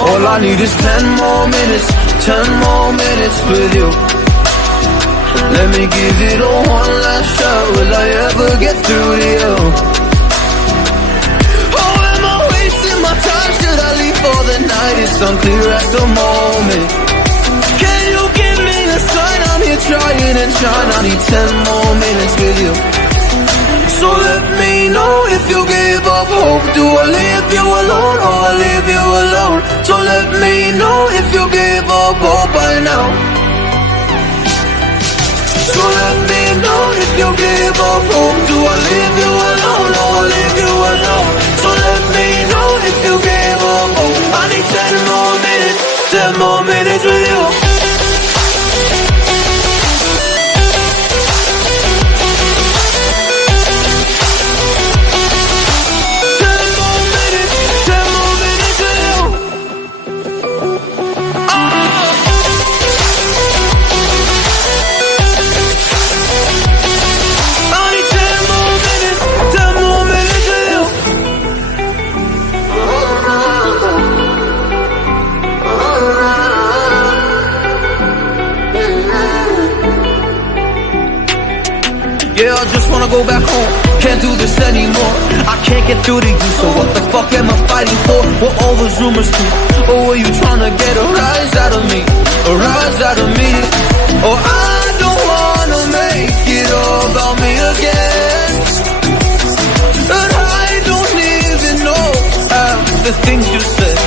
All I need is 10 more minutes, 10 more minutes with you. Let me give it a one last shot. Will I ever get through to you? Oh, am I wasting my time? Should I leave for the night? It's unclear at the moment. Can you give me a sign? I'm here trying and trying. I need 10 more minutes with you. So let me know if you give up hope. Do I leave you alone or I leave you alone? So let me know if you give up hope by now. So let me know if you give up hope. Do I leave you alone or I leave you alone? So let me know if you give up hope. I need 10 more minutes, 10 more minutes with you. Yeah, I just wanna go back home. Can't do this anymore. I can't get through to you, so what the fuck am I fighting for? What all those rumors do? Or were you trying to get a rise out of me? A rise out of me? Or I don't wanna make it all about me again. And I don't even know half the things you said.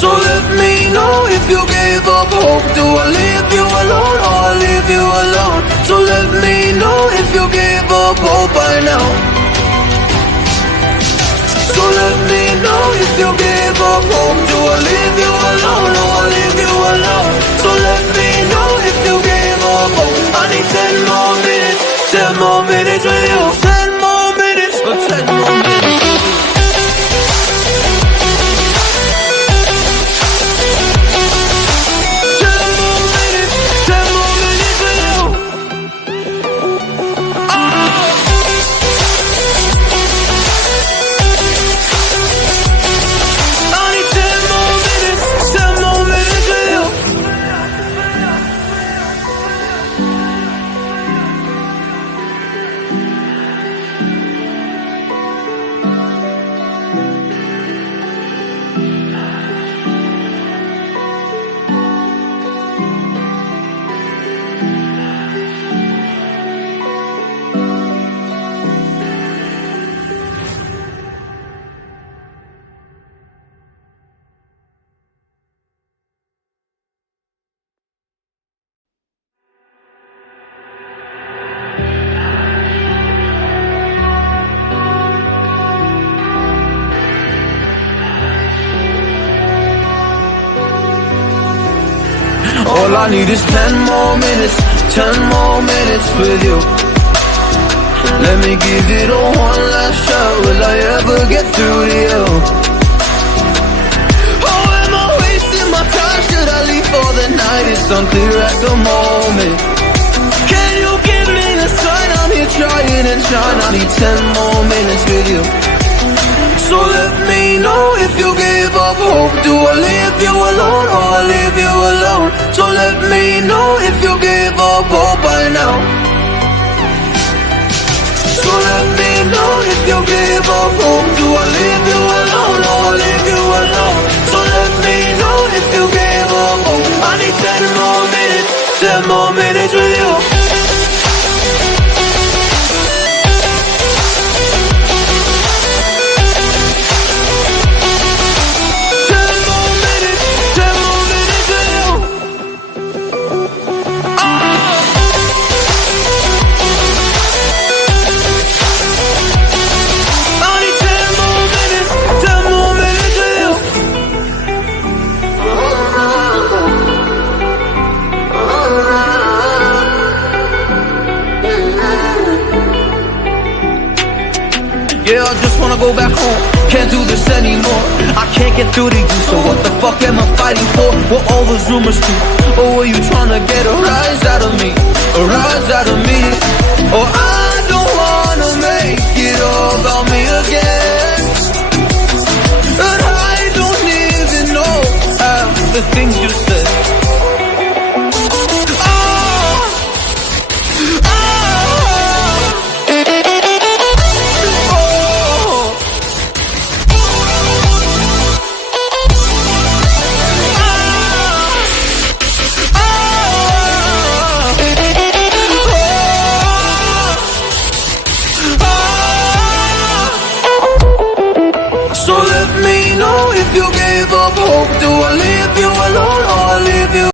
So let me know if you gave up hope. Do I leave you alone or I leave you alone? So let me know if you gave up hope by now. So let me know if you gave up hope. Do I leave you alone or I leave you alone? So let me know if you gave up hope. I need 10 more minutes, 10 more minutes with you. 10 more minutes, 10 more minutes with you. All I need is 10 more minutes, 10 more minutes with you. Let me give it a one last shot. Will I ever get through to you? Oh, am I wasting my time? Should I leave for the night? It's unclear at the moment. Can you give me a sign? I'm here trying and trying. I need 10 more minutes with you. So let me know if you gave up hope. Do I leave you alone or I leave you alone? So let me know if you gave up hope by now. So let me know if you gave up hope. Do I leave you alone or I leave you alone? So let me know if you gave up hope. I need 10 more minutes, 10 more minutes with you. I need Yeah, I just wanna go back home. Can't do this anymore. I can't get through to you, so what the fuck am I fighting for? What all those rumors do? Or were you trying to get a rise out of me? A rise out of me? Or I don't wanna make it all about me again. And I don't even know half the things you said. So let me know if you gave up hope. Do I leave you alone or I leave you?